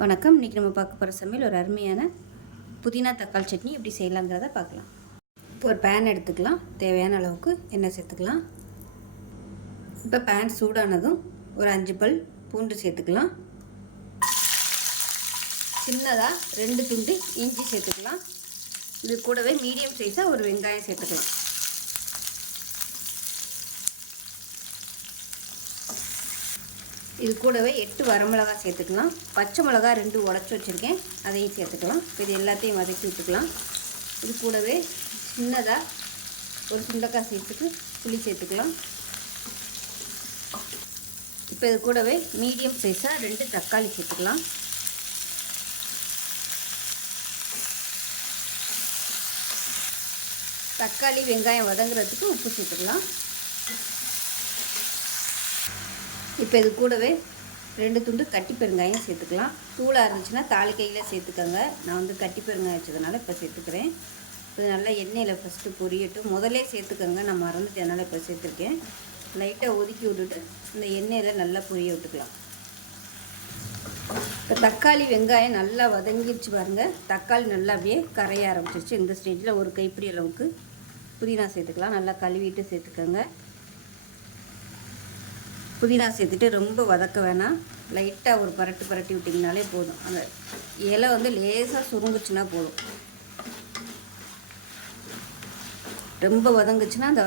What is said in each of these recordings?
வணக்கம். இன்றைக்கி நம்ம பார்க்க போகிற சமையல் ஒரு அருமையான புதினா தக்காளி சட்னி. எப்படி செய்யலாங்கிறத பார்க்கலாம். இப்போ ஒரு பேன் எடுத்துக்கலாம். தேவையான அளவுக்கு எண்ணெய் சேர்த்துக்கலாம். இப்போ பேன் சூடானதும் ஒரு அஞ்சு பல் பூண்டு சேர்த்துக்கலாம். சின்னதாக ரெண்டு துண்டு இஞ்சி சேர்த்துக்கலாம். இது கூடவே மீடியம் சைஸாக ஒரு வெங்காயம் சேர்த்துக்கலாம். இது கூடவே எட்டு வரமிளகா சேர்த்துக்கலாம். பச்சை மிளகா ரெண்டு உடச்சி வச்சுருக்கேன். அதையும் சேர்த்துக்கலாம். இப்போ இது எல்லாத்தையும் வதக்கி விட்டுக்கலாம். இது கூடவே சின்னதாக ஒரு சுண்டக்காய் சேர்த்துட்டு புளி சேர்த்துக்கலாம். இப்போ இது கூடவே மீடியம் சைஸாக ரெண்டு தக்காளி சேர்த்துக்கலாம். தக்காளி வெங்காயம் வதங்குறதுக்கு உப்பு சேர்த்துக்கலாம். இப்போ இது கூடவே ரெண்டு துண்டு கட்டி பெருங்காயம் சேர்த்துக்கலாம். தூளாக இருந்துச்சுன்னா தாளிக்கையில் சேர்த்துக்கோங்க. நான் வந்து கட்டி பெருங்காயம் வச்சதுனால இப்போ சேர்த்துக்கிறேன். இது நல்லா எண்ணெயில் ஃபஸ்ட்டு பொரியட்டும். முதலே சேர்த்துக்கோங்க. நான் மறந்துட்டேனால இப்போ சேர்த்துருக்கேன். லைட்டாக ஒதுக்கி விட்டுட்டு இந்த எண்ணெயில் நல்லா பொரிய விட்டுக்கலாம். இப்போ தக்காளி வெங்காயம் நல்லா வதங்கிடுச்சு பாருங்கள் தக்காளி நல்லா அப்படியே கரைய ஆரம்பிச்சிருச்சு. இந்த ஸ்டேஜில் ஒரு கைப்பிடி அளவுக்கு புதினா சேர்த்துக்கலாம். நல்லா கழுவிட்டு சேர்த்துக்கோங்க. புதினா சேர்த்துட்டு ரொம்ப வதக்க வேணாம். லைட்டாக ஒரு பரட்டு பரட்டி விட்டிங்கனாலே போதும். அந்த இலை வந்து லேசாக சுருங்குச்சுன்னா போதும். ரொம்ப வதங்குச்சுன்னா அந்த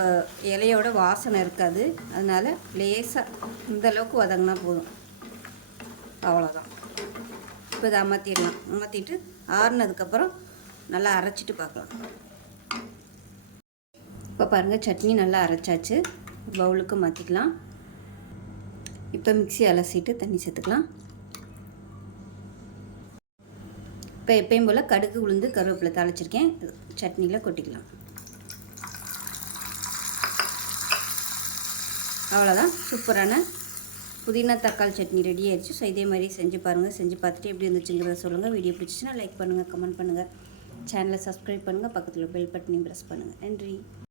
இலையோட வாசனை இருக்காது. அதனால் லேசாக இந்தளவுக்கு வதங்கினா போதும். அவ்வளோதான் இப்போ இதை அமர்த்திடலாம். அமர்த்திட்டு ஆறுனதுக்கப்புறம் நல்லா அரைச்சிட்டு பார்க்கலாம். இப்போ பாருங்கள் சட்னி நல்லா அரைச்சாச்சு. பவுலுக்கு மாற்றிக்கலாம் இப்போ மிக்சி அலசிட்டு தண்ணி சேர்த்துக்கலாம். இப்போ எப்பயும் போல் கடுகு உளுந்து கருவேப்பிலை தாளிச்சிருக்கேன் சட்னியில் கொட்டிக்கலாம். அவ்வளோதான் சூப்பரான புதினா தக்காளி சட்னி ரெடி ஆயிடுச்சு. ஸோ இதே மாதிரி செஞ்சு பாருங்கள் செஞ்சு பார்த்துட்டு எப்படி இருந்துச்சுங்கிறத சொல்லுங்கள் வீடியோ பிடிச்சிச்சுன்னா லைக் பண்ணுங்கள் கமெண்ட் பண்ணுங்கள் சேனலை சப்ஸ்கிரைப் பண்ணுங்கள் பக்கத்தில் பெல் பட்டனையும் ப்ரெஸ் பண்ணுங்கள் நன்றி.